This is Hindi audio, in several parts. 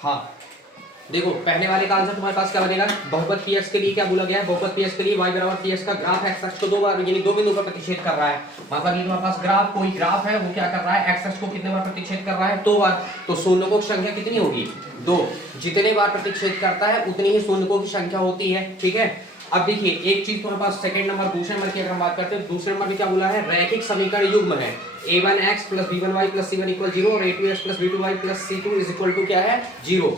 हाँ देखो पहले वाले का आंसर तुम्हारे पास क्या बनेगा, बहुपद पी एक्स के लिए क्या बोला गया है, बहुपद पी एक्स के लिए y बराबर पी एक्स का ग्राफ एक्स अक्ष को दो बार यानी दो बिंदु पर प्रतिच्छेद कर रहा है। मतलब ये तुम्हारे पास ग्राफ कोई ग्राफ है वो क्या कर रहा है, एक्स अक्ष को कितने बार प्रतिच्छेद कर रहा है, दो बार। तो शून्यकों की संख्या कितनी होगी, दो। जितने बार प्रतिच्छेद करता है उतनी ही शून्यकों की संख्या होती है। ठीक है, अब देखिए एक चीज तुम्हारे पास सेकंड नंबर दूसरे नंबर की अगर हम बात करते हैं, दूसरे नंबर में क्या बोला है, रैखिक समीकरण युग्म है a1x + b1y + c1 = 0 और a2x + b2y + c2 = क्या है, 0।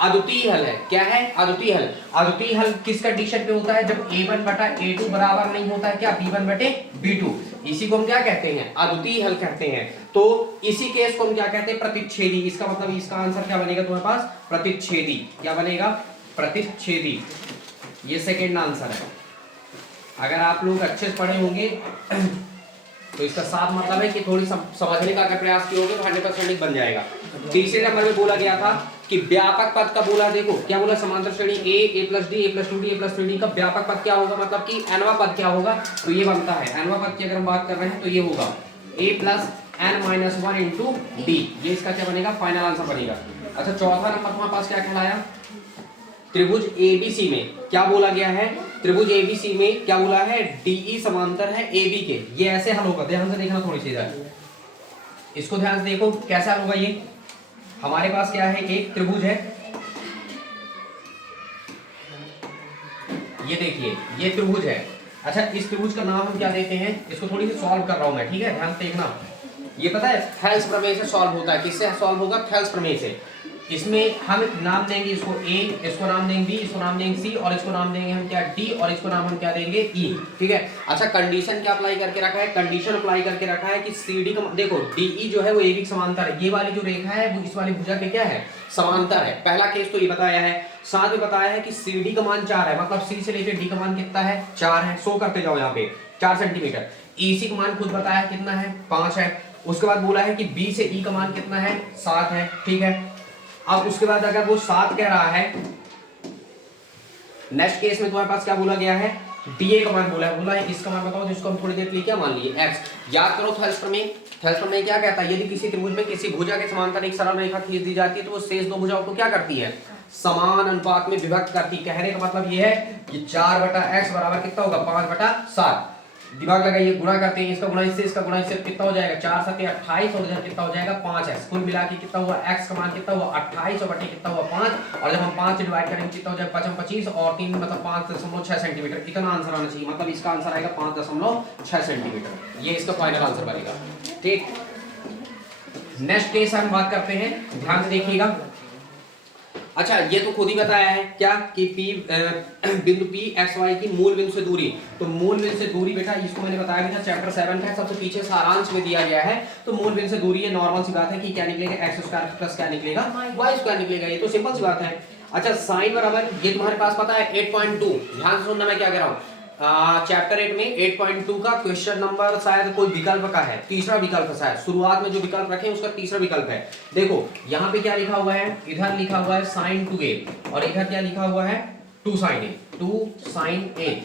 अद्वितीय हल है, क्या है, अद्वितीय हल। अद्वितीय हल किस कंडीशन पे होता है, जब a1 बटा a2 बराबर नहीं होता है क्या, b1 बटे b2। इसी को हम क्या कहते हैं, अद्वितीय हल कहते हैं। तो इसी केस को हम क्या कहते हैं, प्रतिच्छेदी। इसका मतलब इसका आंसर क्या बनेगा तुम्हारे पास, प्रतिच्छेदी। क्या बनेगा, प्रतिच्छेदी। ये सेकंड आंसर है। अगर आप लोग अच्छे से पढ़े होंगे तो इसका साफ मतलब है कि थोड़ी समझने का अगर प्रयास किए तो 100% बन जाएगा। तीसरे नंबर में बोला गया था कि व्यापक पद का बोला, देखो क्या बोला, समांतर श्रेणी a + d a + 2d a + 3d का व्यापक पद क्या होगा, मतलब कि nवां पद क्या होगा, तो ये बनता है nवां पद की अगर हम बात कर रहे हैं तो ये होगा a + n - 1 * d। ये इसका क्या बनेगा, फाइनल आंसर बनेगा। अच्छा चौथा नंबर तुम्हारे पास क्या कहलाया, त्रिभुज एबीसी में क्या बोला गया है, त्रिभुज एबीसी में क्या बोला है, डीई समांतर है एबी के। ये ऐसे हल होगा, ध्यान से देखना थोड़ी सी इधर, इसको ध्यान से देखो कैसे हल होगा। ये हमारे पास क्या है, एक त्रिभुज है, ये देखिए ये त्रिभुज है। अच्छा इस त्रिभुज का नाम हम क्या देते हैं, इसको थोड़ी सी सॉल्व कर रहा हूं मैं, ठीक है, ध्यान से देखना। ये पता है थेल्स प्रमेय से सॉल्व होता है, किससे सॉल्व होगा, थेल्स प्रमेय से। इसमें हम नाम देंगे इसको A, इसको नाम देंगे B, इसको नाम देंगे C और इसको नाम देंगे हम क्या D और इसको नाम हम क्या देंगे E। ठीक है, अच्छा कंडीशन क्या अप्लाई करके रखा है, कंडीशन अप्लाई करके रखा है कि CD का देखो DE जो है वो AB के समांतर है। ये वाली जो रेखा है वो इस वाली भुजा के क्या है, समांतर है। पहला केस तो ये बताया है, साथ में बताया है कि CD का मान 4 है, मतलब C से लेकर D का मान कितना है, 4 है। शो करते जाओ यहाँ पे 4 सेंटीमीटर। EC का मान खुद बताया कितना है, 5 है। उसके बाद बोला है कि B से E का मान कितना है, 7 है। ठीक है, अब उसके बाद अगर वो 7 कह रहा है, नेक्स्ट केस में तुम्हारे पास क्या बोला गया है, डीए का मान बोला है इसका मान बताओ, जिसको हम थोड़ी देर के लिए क्या मान लिए, x। याद करो थेल्स प्रमेय, थेल्स प्रमेय क्या कहता है, यदि किसी त्रिभुज में किसी भुजा के समांतर एक सरल रेखा खींच दी जाती है तो वो शेष दो भुजाओं को क्या करती है, समान अनुपात में विभक्त करती। कहने का मतलब ये है कि 4/x बराबर कितना होगा, 5/7। दिमाग लगाइए, गुणा करते हैं, इसका गुणा इससे, इसका गुणा इससे, कितना हो जाएगा, 4 × 7 = 28 और इधर कितना हो जाएगा 5x। कुल मिला के कितना हुआ, x का मान कितना हुआ 28 और बटे कितना हुआ 5। और जब हम 5 से डिवाइड करेंगे कितना हो जाएगा 5 × 25 और 3 मतलब 5.6 सेंटीमीटर। कितना आंसर आना चाहिए, मतलब इसका आंसर आएगा 5.6 सेंटीमीटर। ये इसका फाइनल आंसर बनेगा। ठीक, नेक्स्ट केस हम बात करते हैं, ध्यान से देखिएगा। अच्छा ये तो खुद ही बताया है क्या कि बिंदु P x y की मूल बिंदु से दूरी। तो मूल बिंदु से दूरी बेटा इसको मैंने बताया भी था, चैप्टर 7 का सबसे पीछे सारांश में दिया गया है। तो मूल बिंदु से दूरी, ये नॉर्मल सी बात है कि क्या निकलेगा, x² प्लस क्या निकलेगा, y² निकलेगा। ये तो सिंपल सी बात है। अच्छा साइन बराबर, ये तुम्हारे पास पता है 8.2, ध्यान से सुनना मैं क्या कह रहा हूँ। चैप्टर 8 में 8.2 का क्वेश्चन नंबर शायद कोई विकल्प का है, तीसरा विकल्प शायद, शुरुआत में जो विकल्प रखे उसका तीसरा विकल्प है। देखो यहाँ पे क्या लिखा हुआ है, इधर लिखा हुआ है sin 2a और इधर क्या लिखा हुआ है 2 sin a।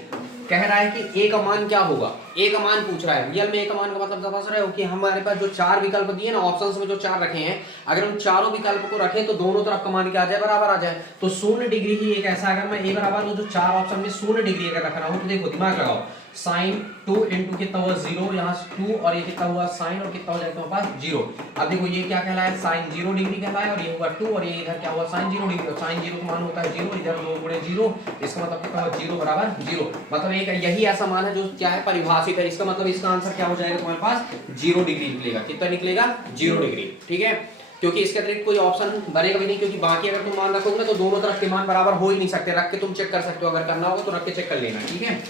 कह रहा है कि a का मान क्या होगा, a का मान पूछ रहा है। रियल में a का मान का मतलब समझ रहे हो कि हमारे पास जो 4 विकल्प दिए ना, ऑप्शंस में जो 4 रखे हैं, अगर हम चारों विकल्प को रखें तो दोनों तरफ का मान क्या आ जाए, बराबर आ जाए। तो 0 डिग्री ही एक ऐसा, अगर मैं a बराबर जो 4 ऑप्शन में 0 डिग्री अगर रख रहा हूं तो देखो दिमाग लगाओ, sin 2 × कितना हुआ 0, यहाँ 2 और ये कितना हुआ sin और कितना हो जाएगा तुम्हारे पास 0। अब देखो ये क्या कहलाया, sin 0 डिग्री कहलाया और ये हुआ 2 और ये इधर क्या हुआ sin 0 डिग्री। sin 0 का मान होता है 0, इधर 2 × 0, इसका मतलब कितना हुआ 0 बराबर 0। मतलब एक यही ऐसा मान है जो क्या है, परिभाषित है। इसका मतलब इसका आंसर क्या हो जाएगा तुम्हारे पास 0 डिग्री निकलेगा। कितना निकलेगा 0 डिग्री। ठीक है, क्योंकि इसके अतिरिक्त कोई ऑप्शन बनेगा भी नहीं, क्योंकि बाकी अगर तुम मान रखोगे ना तो दोनों तरफ के मान बराबर हो ही नहीं सकते। रख के तुम चेक कर सकते हो, अगर करना होगा तो रख के चेक कर लेना। ठीक है,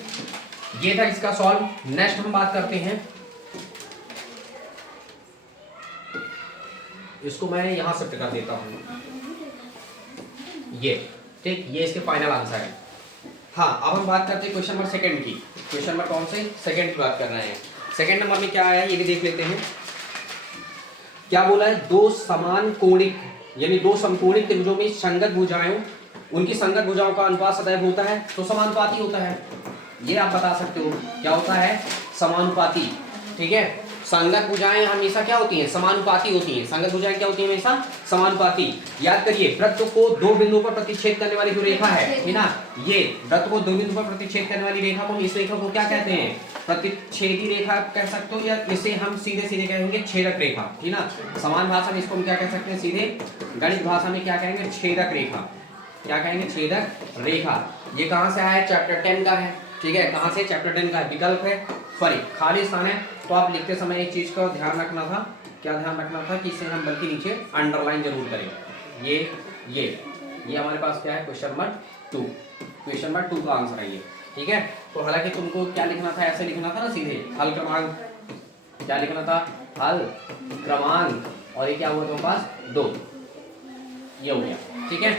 ये था इसका सॉल्व। नेक्स्ट हम बात करते हैं, इसको मैं यहां शिफ्ट कर देता हूं, ये ठीक, ये इसके फाइनल आंसर है। हाँ अब हम बात करते हैं क्वेश्चन नंबर सेकंड की। क्वेश्चन नंबर कौन से, सेकंड की बात कर रहे हैं। सेकंड नंबर में क्या आया है ये भी देख लेते हैं। क्या बोला है, दो समान कोणिक यानी दो समकोणिक त्रिभुजों में संगत भुजाएं, उनकी संगत भुजाओं का अनुपात सदैव होता है तो समानुपाती होता है। ये आप बता सकते हो क्या होता है, समानुपाती। ठीक है, संगत भुजाएं हमेशा क्या होती हैं, समानुपाती होती हैं। संगत भुजाएं क्या होती हैं, हमेशा समानुपाती। याद करिए, वृत्त को दो बिंदुओं पर प्रतिच्छेद करने वाली जो रेखा है ना, ये वृत्त को दो बिंदु पर प्रतिच्छेद करने वाली रेखा को, इस रेखा को क्या कहते हैं, प्रतिच्छेदी रेखा कह सकते हो, या इसे हम सीधे सीधे कहेंगे छेदक रेखा, ठीक ना। समान भाषा में इसको हम क्या कह सकते हैं, सीधे गणित भाषा में क्या कहेंगे, छेदक रेखा। क्या कहेंगे, छेदक रेखा। ये कहां से आया है, चैप्टर 10 का है, ठीक है। कहां से, चैप्टर 10 का विकल्प है, सॉरी खाली स्थान है। तो आप लिखते समय एक चीज का ध्यान रखना था, क्या ध्यान रखना था कि इसे हम बल्कि नीचे अंडरलाइन जरूर करें। ये हमारे पास क्या है, क्वेश्चन नंबर 2, क्वेश्चन नंबर 2 का आंसर है ये, ठीक है। तो हालांकि तुमको क्या लिखना था, ऐसे लिखना था ना सीधे, हल क्रमांक, क्या लिखना था, हल क्रमांक, और ये क्या हुआ तुम्हारे पास 2, ये हो गया, ठीक है।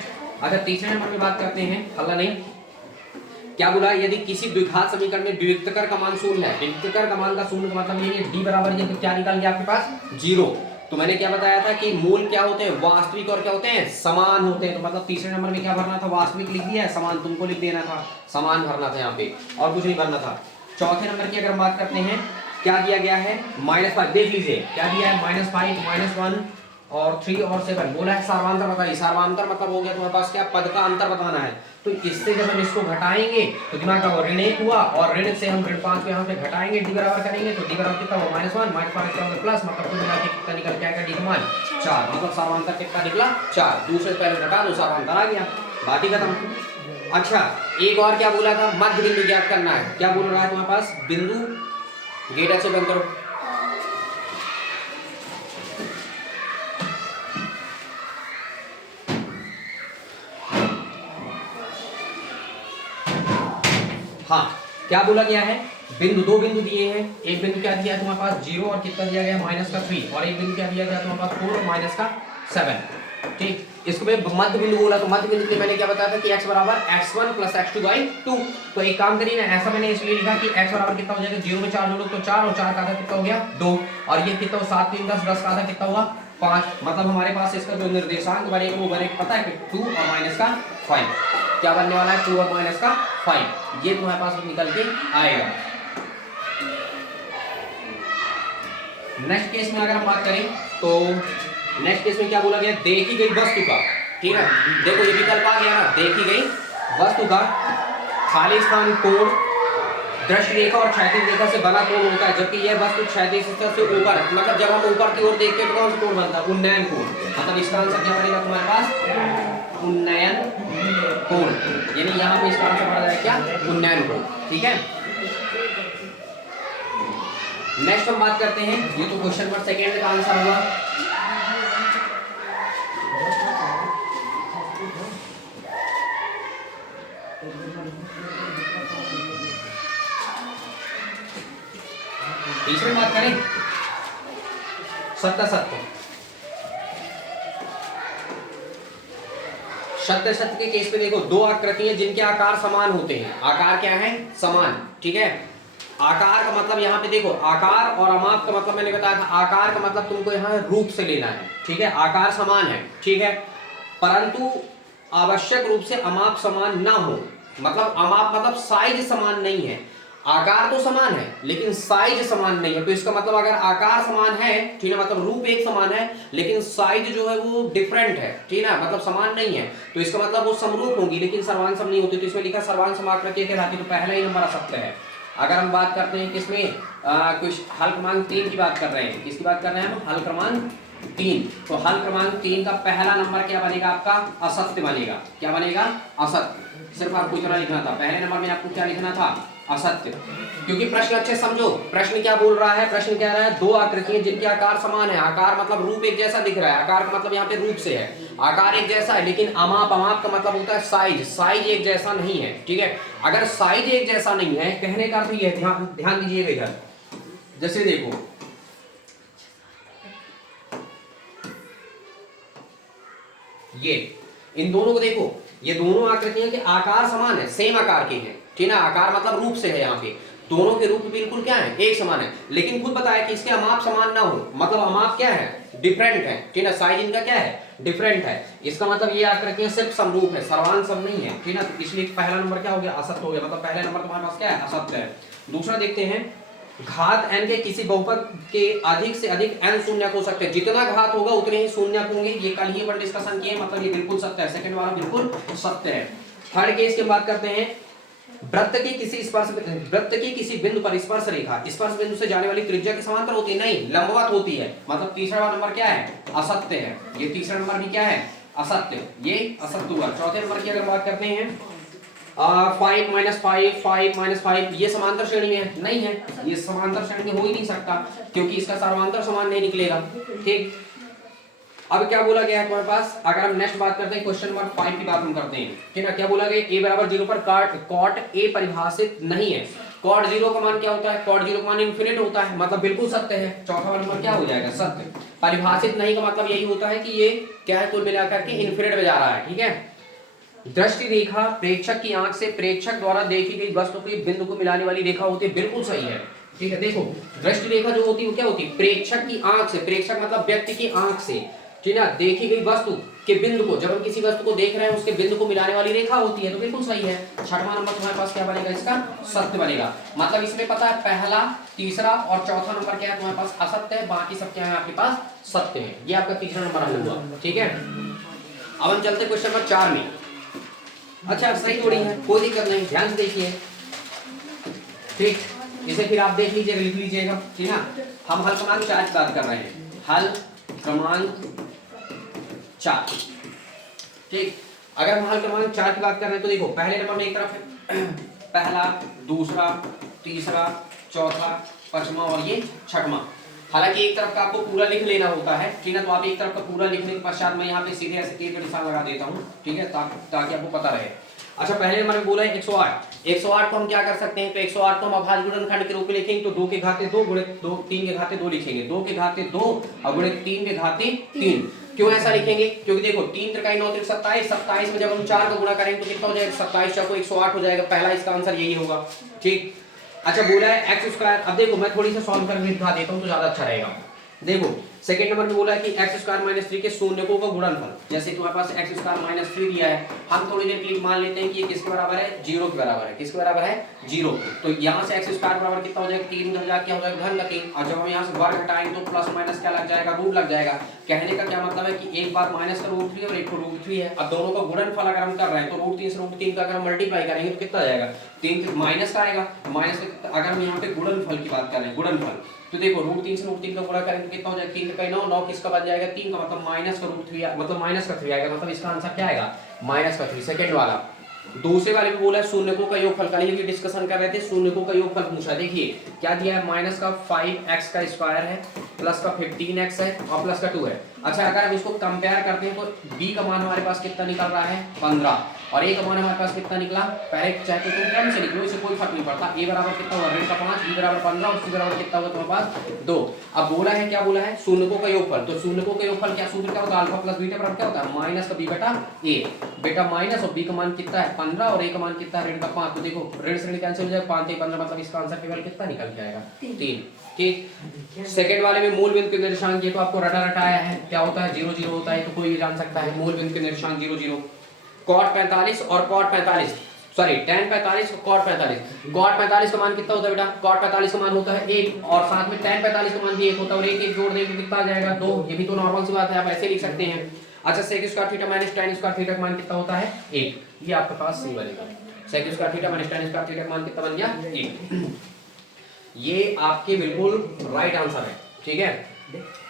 अच्छा, तीसरे नंबर में बात करते हैं, हल नहीं, क्या बोला, यदि किसी द्विघात समीकरण में द्विविक्तकर का मान शून्य है, द्विविक्तकर का मान का शून्य का मतलब ये है d बराबर ये, तो क्या निकाल गया आपके पास, 0। तो मैंने क्या बताया था कि मूल क्या होते हैं, वास्तविक और क्या होते हैं, समान होते हैं। तो मतलब तीसरे नंबर में क्या भरना था, वास्तविक लिख दिया है, समान तुमको लिख देना था, समान भरना था यहाँ पे, और कुछ नहीं भरना था। चौथे नंबर की अगर हम बात करते हैं, क्या दिया गया है, -5, देख लीजिए क्या दिया है, -5, -1 और 3 और 7। बोला है सार्वांतर बताइए, सार्वांतर मतलब हो गया तुम्हारे पास क्या, पद का अंतर बताना है। तो इससे जब हम इसको घटाएंगे तो दिमाग का ऋण 1 हुआ, और ऋण से हम ऋण 5 को यहाँ पे घटाएंगे, डी बराबर करेंगे, तो डी बराबर कितना हुआ, -1, -5 का होगा प्लस, मतलब कुल मिला के कितना निकल के आएगा, डी का मान 4, मतलब सार्वांतर कितना निकला, 4। दूसरे से पहले घटा दो, सार्वांतर आ गया, बात ही खत्म। अच्छा, एक और क्या बोला था, मध्य बिंदु ज्ञात करना है। क्या बोल रहा है तुम्हारे पास, बिंदु, गेट अच्छे बंद करो। हाँ, क्या बोला गया है, बिंदु, दो बिंदु दिए हैं, एक बिंदु क्या दिया है तुम्हारे पास 0 और कितना दिया गया -3, और एक बिंदु क्या दिया गया तुम्हारे पास 4 और -7, ठीक। इसको मैं मध्य बिंदु बोला, तो मध्य बिंदु के लिए मैंने क्या बताया था कि x बराबर x1 + x2/2। तो एक काम करिए ना, ऐसा मैंने इसलिए लिखा कि x बराबर कितना हो जाएगा, 0 में 4 जोड़ो तो 4, और 4 का आधा कितना हो गया, 2, और ये कितना, 7 3 10, 10 का आधा कितना हुआ, 5। मतलब हमारे पास इसका जो निर्देशांक बनेगा वो बनेगा, पता है, 2 और -5। क्या बनने वाला है, 2 और -5, ये तुम्हारे पास निकल के आएगा। नेक्स्ट केस में अगर हम बात करें, तो नेक्स्ट केस में क्या बोला गया, देखी गई वस्तु का, ठीक है, देखो ये विकल्प आ गया ना, देखी गई वस्तु का खाली स्थान कोण दृश्य रेखा और क्षैतिज रेखा से बना कोण होता है, जबकि यह वस्तु क्षैतिज सतह से ऊपर, मतलब जब हम ऊपर की ओर देखते हैं तो कौन सा कोण बनता है, उन्नयन कोण। मतलब इसका आंसर क्या बनेगा तुम्हारे पास, उन्नयन कोण, यानी यहाँ पे इसका आंसर बना जाएगा क्या, उन्नयन कोण, ठीक है। नेक्स्ट हम बात करते हैं, ये तो क्वेश्चन नंबर 2 का आंसर होगा। तीसरी बात करें, सत्य के केस पे देखो, दो आकृतियां जिनके आकार समान होते हैं, आकार क्या है, समान, ठीक है। आकार का मतलब यहाँ पे देखो, आकार और अमाप का मतलब मैंने बताया था, आकार का मतलब तुमको यहाँ रूप से लेना है, ठीक है। आकार समान है, ठीक है, परंतु आवश्यक रूप से अमाप समान ना हो। मतलब अमाप मतलब साइज समान नहीं है, आकार तो समान है लेकिन साइज समान नहीं है। तो इसका मतलब अगर आकार समान है, ठीक है, मतलब रूप एक समान है लेकिन साइज जो है वो डिफरेंट है, ठीक है, मतलब समान नहीं है, तो इसका मतलब वो समरूप होंगी लेकिन सर्वांसम नहीं होती। तो इसमें लिखा सर्वांसम आकृति कहलाती है, तो पहला ही नंबर असत्य है। अगर हम बात करते हैं किसमें, कुछ हल क्रमांक 3 की बात कर रहे हैं, किसकी बात कर रहे हैं हम, हल क्रमांक 3। तो हल क्रमांक 3 का पहला नंबर क्या बनेगा आपका, असत्य बनेगा। क्या बनेगा, असत्य। सिर्फ आपको इतना लिखना था, पहले नंबर में आपको क्या लिखना था, असत्य। क्योंकि प्रश्न अच्छे समझो, प्रश्न क्या बोल रहा है, प्रश्न कह रहा है दो आकृतियां जिनके आकार समान है, आकार मतलब रूप एक जैसा दिख रहा है, आकार का मतलब यहाँ पे रूप से है, आकार एक जैसा है, लेकिन अमाप, अमाप का मतलब होता है साइज, साइज एक जैसा नहीं है, ठीक है। अगर साइज एक जैसा नहीं है, कहने का अर्थ ये है, ध्यान दीजिएगा इधर, जैसे देखो ये, इन दोनों को देखो, ये दोनों आकृतियां के आकार समान है, सेम आकार के हैं, ठीक है। आकार मतलब रूप से है, यहाँ पे दोनों के रूप बिल्कुल क्या है, एक समान है, लेकिन खुद बताया कि इसके अमाप समान ना हो, मतलब अमाप क्या है, डिफरेंट है, ठीक है, साइज इनका क्या है, डिफरेंट है। इसका मतलब ये आकृतियां सिर्फ समरूप है, सर्वान सम नहीं है, ठीक है। इसलिए पहला नंबर क्या हो गया, असत्य हो गया, मतलब पहला नंबर तुम्हारे पास क्या है, असत्य है। दूसरा देखते हैं, घात n के किसी बहुपद के अधिक से अधिक n शून्यक हो सकते हैं, जितना घात होगा उतने ही शून्यक होंगे। ये कल ही पर डिस्कशन किए, मतलब ये बिल्कुल सत्य है, सेकंड वाला बिल्कुल सत्य है। थर्ड केस की बात करते हैं, वृत्त की किसी बिंदु पर स्पर्श रेखा स्पर्श बिंदु से जाने वाली त्रिज्या के समांतर होती है, नहीं लंबवत होती है। मतलब तीसरा नंबर क्या है, असत्य है। ये तीसरा नंबर भी क्या है, असत्य, ये असत्य हुआ। चौथे नंबर की अगर बात करते हैं 5 - 5 5 - 5, ये समांतर श्रेणी में है, नहीं है, ये समांतर श्रेणी में हो ही नहीं सकता क्योंकि इसका सर्वांतर समान नहीं निकलेगा। ठीक, अब क्या बोला गया है तुम्हारे पास, अगर हम नेक्स्ट बात करते हैं क्वेश्चन नंबर 5 की बात हम करते हैं, ठीक है। क्या बोला गया, a बराबर 0 पर कॉट a परिभाषित नहीं है। कॉट 0 का मान क्या होता है, कॉट 0 का मान इनफिनिट होता है, मतलब बिल्कुल सत्य है। चौथा वाला नंबर क्या हो जाएगा, सत्य। परिभाषित नहीं का मतलब यही होता है कि ये क्या है, कुल मिलाकर के इनफिनिट में जा रहा है, ठीक है। दृष्टि रेखा प्रेक्षक की आंख से प्रेक्षक द्वारा देखी गई वस्तु के बिंदु को मिलाने वाली रेखा होती है, बिल्कुल सही है, ठीक है। देखो दृष्टि रेखा जो होती है वो क्या होती है, प्रेक्षक की आंख से, प्रेक्षक मतलब व्यक्ति की आंख से, ठीक है, देखी गई वस्तु के बिंदु को, जब हम किसी वस्तु को देख रहे हैं उसके बिंदु को मिलाने वाली रेखा होती है, तो बिल्कुल सही है। छठवां नंबर तुम्हारे पास क्या बनेगा, इसका सत्य बनेगा। मतलब इसमें पता है पहला, तीसरा और चौथा नंबर क्या है तुम्हारे पास, असत्य है, बाकी सब क्या है आपके पास, सत्य है। ये आपका तीसरा नंबर हुआ, ठीक है। अब हम चलते क्वेश्चन नंबर 4 में। अच्छा सही थोड़ी है, कोई दिक्कत नहीं, ध्यान से देखिए, ठीक। इसे फिर आप देख लीजिएगा, लिख लीजिएगा, ठीक है। हम हल क्रमांक 4 की बात कर रहे हैं, हल क्रमांक 4, ठीक। अगर हम हल क्रमांक 4 की बात कर रहे हैं तो देखो पहले नंबर में एक तरफ है पहला, दूसरा, तीसरा, चौथा, पांचवा और ये छठवां। हालांकि एक तरफ का आपको पूरा लिख लेना होता है, ठीक है। तो आप एक तरफ का पूरा लिखने के पश्चात मैं यहाँ पे सीधे ऐसे तीर का निशान लगा देता हूँ, ठीक है, ताकि आपको पता रहे। अच्छा पहले नंबर में बोला है 108। 108 को हम क्या कर सकते हैं, तो 108 को हम अभाज्य गुणनखंड के रूप में लिखेंगे, तो 2 के घाते 2 गुणे 2, 3 के घाते 2 लिखेंगे, 2 के घाते 2 और गुणे 3 के घाते 3। क्यों ऐसा लिखेंगे, क्योंकि देखो 3 त्रिकाई 9 त्रिक 27, 27 में जब हम 4 को गुणा करेंगे तो कितना हो जाएगा, 27 4 को 108 हो जाएगा। पहला इसका आंसर यही होगा, ठीक। अच्छा बोला है एक्स स्क्वायर, अब देखो मैं थोड़ी सा सॉल्व करके दिखा देता हूँ तो ज्यादा अच्छा रहेगा। देखो सेकंड नंबर में बोला है कि x स्क्वायर माइनस 3 के शून्यकों का गुणनफल, जैसे तुम्हारे पास x स्क्वायर माइनस 3 दिया है, हम थोड़ी देर के लिए मान लेते हैं कि ये किसके बराबर है, 0 के बराबर है। किसके बराबर है, 0। तो यहाँ से x स्क्वायर बराबर कितना हो जाएगा, 3 का हजार क्या हो जाएगा, धन का 3। और जब हम यहाँ से वर्ग हटाएंगे तो प्लस माइनस क्या लग जाएगा, रूट लग जाएगा। कहने का क्या मतलब है कि एक बार माइनस का रूट 3 और एक को रूट 3 है। अब दोनों का गुणनफल अगर हम कर रहे हैं तो रूट 3 से रूट 3 का अगर हम मल्टीप्लाई करेंगे तो कितना आ जाएगा, 3 माइनस का आएगा। माइनस अगर हम यहाँ पे गुणनफल की बात करें, गुणनफल, तो देखो रूट 3 से रूट 3 का गुणा करें तो कितना हो जाएगा, 3 का 9, 9 किसका बन जाएगा, 3 का, मतलब माइनस का रूट 3, मतलब माइनस का 3 आएगा। मतलब इसका आंसर क्या आएगा, माइनस का 3। सेकंड वाला, दूसरे वाले में बोला है शून्यकों का योगफल, कल ही डिस्कशन कर रहे थे, शून्यकों का योगफल पूछा। देखिए क्या दिया है, माइनस का 5x का स्क्वायर है, प्लस का 15x है और प्लस का 2 है। अच्छा अगर हम इसको कंपेयर करते हैं तो b का मान हमारे पास कितना निकल रहा है, 15, और a का मान हमारे पास कितना निकला, पहले चाहे तो तुम क्रम से निकलो, इससे कोई फर्क नहीं पड़ता। a बराबर कितना हुआ, ऋण का 5, b बराबर 15 और c बराबर कितना हुआ तुम्हारे पास 2। अब बोला है क्या बोला है, शून्यकों का योगफल, तो शून्यकों का योगफल क्या सूत्र क्या होता है, अल्फा प्लस बीटा बराबर क्या होता है, माइनस का b बटा a। बेटा माइनस और b का मान कितना है 15 और a का मान कितना है ऋण का 5। तो देखो ऋण से ऋण कैंसिल हो जाएगा, 5 से 15, मतलब इसका आंसर केवल कितना निकल के आएगा, 3। ठीक। सेकंड वाले में मूल बिंदु के निर्देशांक, ये तो आपको रटा रटाया है, क्या होता है 0 0 होता है, तो कोई भी जान सकता है। मूल बिंदु के निर्देशांक 0 0, cot 45 और cot 45, सॉरी tan 45 और cot 45। cot 45 का मान कितना होता है बेटा, cot 45 का मान होता है 1 और साथ में tan 45 का मान भी 1 होता है, और 1 1 जोड़ देंगे तो कितना आ जाएगा 2। ये भी तो नॉर्मल सी बात है, आप ऐसे लिख सकते हैं। अच्छा sec square theta minus tan square theta का मान कितना होता है 1, ये आपके पास सही बनेगा। sec square theta minus tan square theta का मान कितना बन गया 1। ये आपके बिल्कुल राइट आंसर है, ठीक है।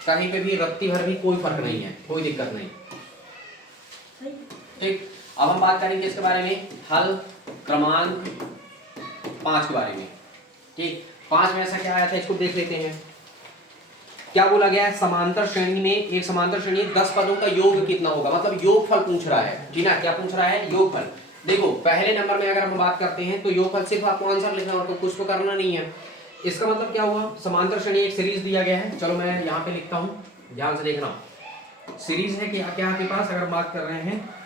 कहीं पे भी रत्ती भर भी कोई फर्क नहीं है, कोई दिक्कत नहीं। ठीक, अब हम बात करेंगे इसके बारे में, हल क्रमांक 5 के बारे में। ठीक, 5 में ऐसा क्या आया था, इसको देख लेते हैं। क्या बोला गया है, समांतर श्रेणी में, एक समांतर श्रेणी 10 पदों का योग कितना होगा, मतलब योगफल पूछ रहा है, ठीक है। क्या पूछ रहा है, योगफल। देखो पहले नंबर में अगर हम बात करते हैं तो योगफल सिर्फ आपको आंसर लिखना होगा, कुछ तो करना नहीं है। इसका मतलब क्या हुआ, समांतर श्रेणी एक सीरीज दिया गया है, चलो मैं यहाँ पे लिखता हूँ, ध्यान से देखना। सीरीज है कि क्या आपके पास, अगर बात कर रहे हैं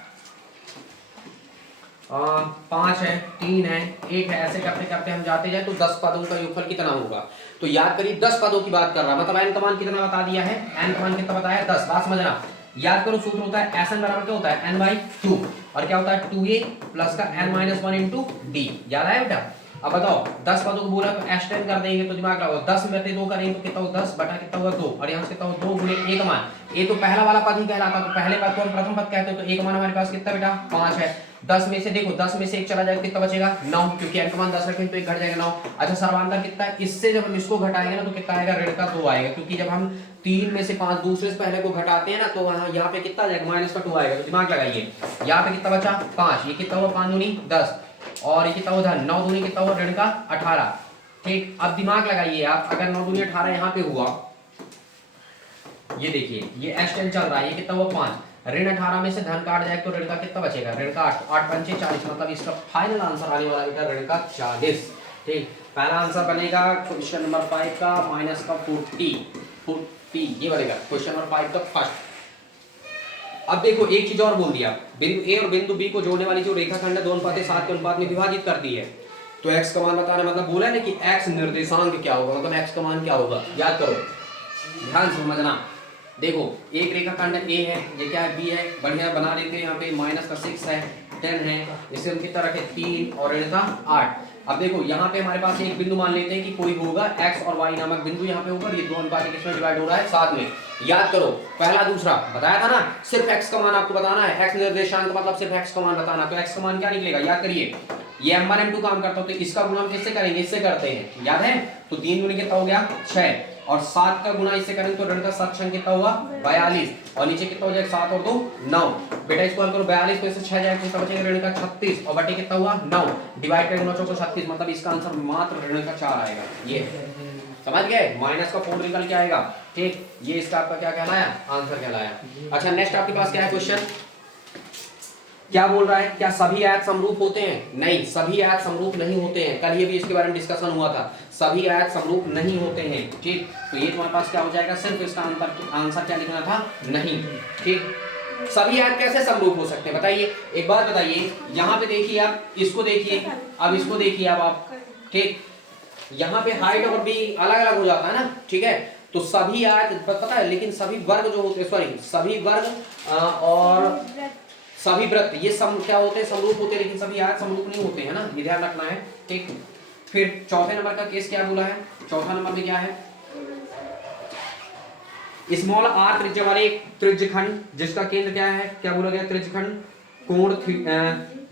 5 है, 3 है, 1 है, ऐसे करते करते हम जाते जाए तो 10 पदों का योगफल कितना होगा। तो याद करिए 10 पदों की बात कर रहा, मतलब n का मान कितना बता दिया है, n का मान कितना बताया 10। बात समझना, याद करो सूत्र होता है Sn बराबर क्या होता है n/2, और क्या होता है 2a प्लस का n - 1 × d, याद आया बेटा। अब बताओ 10 पदों को बोला तो एक्सटेंड कर देंगे तो दिमाग लगाओ, 10 में 2 करेंगे तो कितना हो 10 बटा कितना हुआ 2, और यहाँ से कितना हो 2 गुणे ए का मान, ये तो पहला वाला पद ही कहलाता, तो पहले पद को हम प्रथम पद कहते हैं, तो ए का मान हमारे पास कितना बेटा 5 है। 10 में से देखो 10 में से 1 चला जाएगा कितना बचेगा 9, क्योंकि n का मान 10 रखें तो 1 घट जाएगा 9। अच्छा सर्वांतर कितना है, इससे जब हम इसको घटाएंगे ना तो कितना आएगा ऋण का 2 आएगा, क्योंकि जब हम 3 में से 5 दूसरे से पहले को घटाते हैं ना तो यहाँ पे कितना आ जाएगा माइनस का 2 आएगा, तो दिमाग लगाइए यहाँ पे कितना बचा 5, ये कितना हुआ 5 दूनी 10, और ये कितना हुआ 9 दूनी कितना हुआ ऋण का 18। ठीक, अब दिमाग लगाइए आप, अगर 9 दूनी 18 यहाँ पे हुआ, ये देखिए ये एक्सटेंड चल रहा है, ये कितना हुआ 5, ऋण 18 में से धन काट जाए तो ऋण का कितना बचेगा, ऋण का 8, 8 पंचे 40, मतलब इसका फाइनल आंसर आने वाला बेटा ऋण का 40। ठीक, पहला आंसर बनेगा क्वेश्चन नंबर 5 का माइनस का 40, ये बनेगा क्वेश्चन नंबर 5 का फर्स्ट। अब देखो एक चीज और बोल दिया, बिंदु ए और बिंदु बी को जोड़ने वाली जो रेखाखंड है 2:7 के अनुपात में विभाजित करती है, तो x का मान बताना, मतलब बोला है ना कि x निर्देशांक क्या होगा, मतलब x का मान क्या होगा, याद करो ध्यान से समझना। देखो एक रेखाखंड ए है, ये क्या है बी है, बढ़िया बना देते हैं, यहाँ पे माइनस का 6 है 10 है, इसे हम कितना रखे 3 और ऋण का 8। अब देखो यहाँ पे हमारे पास एक बिंदु मान लेते हैं कि कोई होगा x और y नामक बिंदु यहाँ पे होगा, ये दो अनुपात किसमें डिवाइड हो रहा है 7 में। याद करो पहला दूसरा बताया था ना, सिर्फ x का मान आपको बताना है, x निर्देशांक मतलब सिर्फ x का मान बताना, तो x का मान क्या निकलेगा याद करिए, ये m1 m2 काम करता हो तो इसका गुणा हम किससे करेंगे, इससे करते हैं, याद है, तो 3 गुणे कितना हो गया 6, और 7 का गुणा इससे करेंगे तो ऋण का 7 छंग कितना हुआ 42, और नीचे कितना हो जाएगा 7 और 2 9, बेटा इसको हल करो 42 में से 6 जाएगा कितना बचेगा ऋण का 36, और बटे कितना हुआ 9, डिवाइड करेंगे 9 चौको 36, मतलब इसका आंसर मात्र ऋण का 4 आएगा। ये समझ गए, माइनस का 4 निकल के आएगा। ठीक, ये इसका आपका क्या कहलाया आंसर कहलाया। अच्छा नेक्स्ट आपके पास क्या है क्वेश्चन, क्या बोल रहा है, क्या सभी आयत समरूप होते हैं, नहीं सभी आयत समरूप नहीं होते हैं, कल ये भी इसके बारे में डिस्कशन हुआ था, सभी आयत समरूप नहीं होते हैं। ठीक, तो ये तुम्हारे पास क्या हो जाएगा, सिर्फ इसका आंसर क्या लिखना था नहीं। ठीक, सभी आयत कैसे समरूप हो सकते हैं बताइए, एक बात बताइए, यहाँ पे देखिए आप, इसको देखिए, अब इसको देखिए अब आप, ठीक, यहाँ पे हाइट और बी अलग अलग हो जाता है ना, ठीक है, तो सभी आयत पता है, लेकिन सभी वर्ग जो होते हैं, सॉरी सभी वर्ग और सभी वृत्त ये क्या होते हैं समरूप होते हैं, लेकिन सभी आयत समरूप नहीं होते हैं ना, ये ध्यान रखना है। ठीक, फिर चौथे नंबर का केस क्या बोला है, चौथा नंबर में क्या है, स्मॉल आर त्रिज्या वाले एक त्रिज्यखंड जिसका केंद्र क्या है, क्या बोला गया, त्रिज्यखंड कोण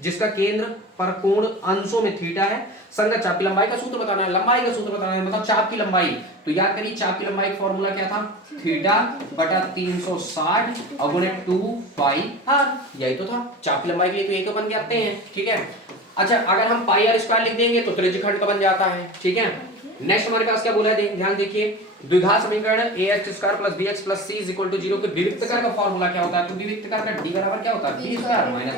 जिसका केंद्र पर कोण अंशों में थीटा है, संगत चाप की लंबाई का सूत्र बताना है, लंबाई का सूत्र बताना है, मतलब चाप की लंबाई, तो याद करिए चाप की लंबाई का फॉर्मूला क्या था, थीटा बटा 360 और गुणे 2 पाई आर, यही तो था, चाप की लंबाई के लिए तो यही तो बन जाते हैं। ठीक है, अच्छा अगर हम पाई आर स्क्वायर लिख देंगे तो त्रिज्यखंड का बन जाता है। ठीक है, नेक्स्ट हमारे पास क्या बोला है, ध्यान देखिए, द्विघात समीकरण ax² + bx + c = 0 के विविक्तकर का फॉर्मूला क्या होता है, तो विविक्तकर का d बराबर क्या होता है b² -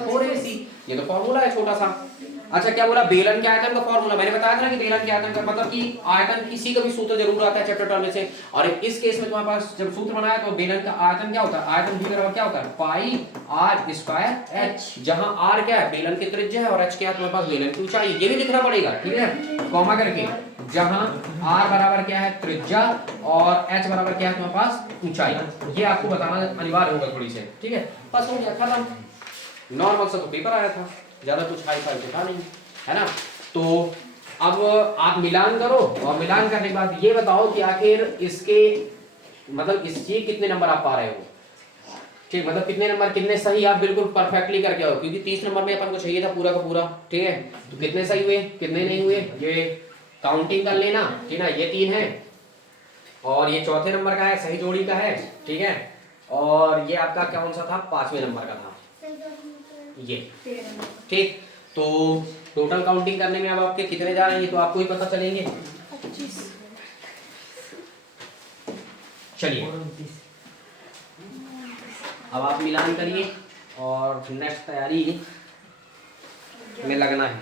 4ac, ये तो फॉर्मूला है छोटा सा। अच्छा क्या बोला, बेलन के आयतन का फॉर्मूला, मैंने बताया था ना कि बेलन के आयतन का मतलब कि आयतन किसी का भी सूत्र जरूर आता है चैप्टर 12 में से, और इस केस में तुम्हारे पास जब सूत्र बनाया तो बेलन का आयतन क्या होता है, आयतन b बराबर क्या होता है पाई r² h, जहां r क्या है बेलन की त्रिज्या है और h क्या है तुम्हारे पास बेलन की ऊंचाई, ये भी लिखना पड़ेगा। ठीक है, कॉमा करके, जहां r बराबर क्या है त्रिज्या और h बराबर क्या है तुम्हारे पास ऊंचाई, ये आपको बताना अनिवार्य होगा थोड़ी से। ठीक है, बस हो गया खत्म, नॉर्मल सा तो पेपर आया था, ज्यादा कुछ हाई फाई था नहीं, है ना। तो अब आप मिलान करो, और मिलान करने के बाद ये बताओ कि आखिर इसके मतलब इसके कितने नंबर आप पा रहे हो। ठीक, मतलब कितने नंबर, कितने सही आप बिल्कुल परफेक्टली करके आओ, क्योंकि 30 नंबर में अपन को चाहिए था पूरा का पूरा। ठीक है, तो कितने सही हुए कितने नहीं हुए ये काउंटिंग कर लेना। ठीक है, ये 3 है और ये चौथे नंबर का है, सही जोड़ी का है। ठीक है, और ये आपका कौन सा था, 5वें नंबर का था ये। ठीक, तो टोटल काउंटिंग करने में अब आपके कितने जा रहे हैं ये तो आपको ही पता चलेंगे। चलिए अब आप मिलान करिए और नेक्स्ट तैयारी में लगना है।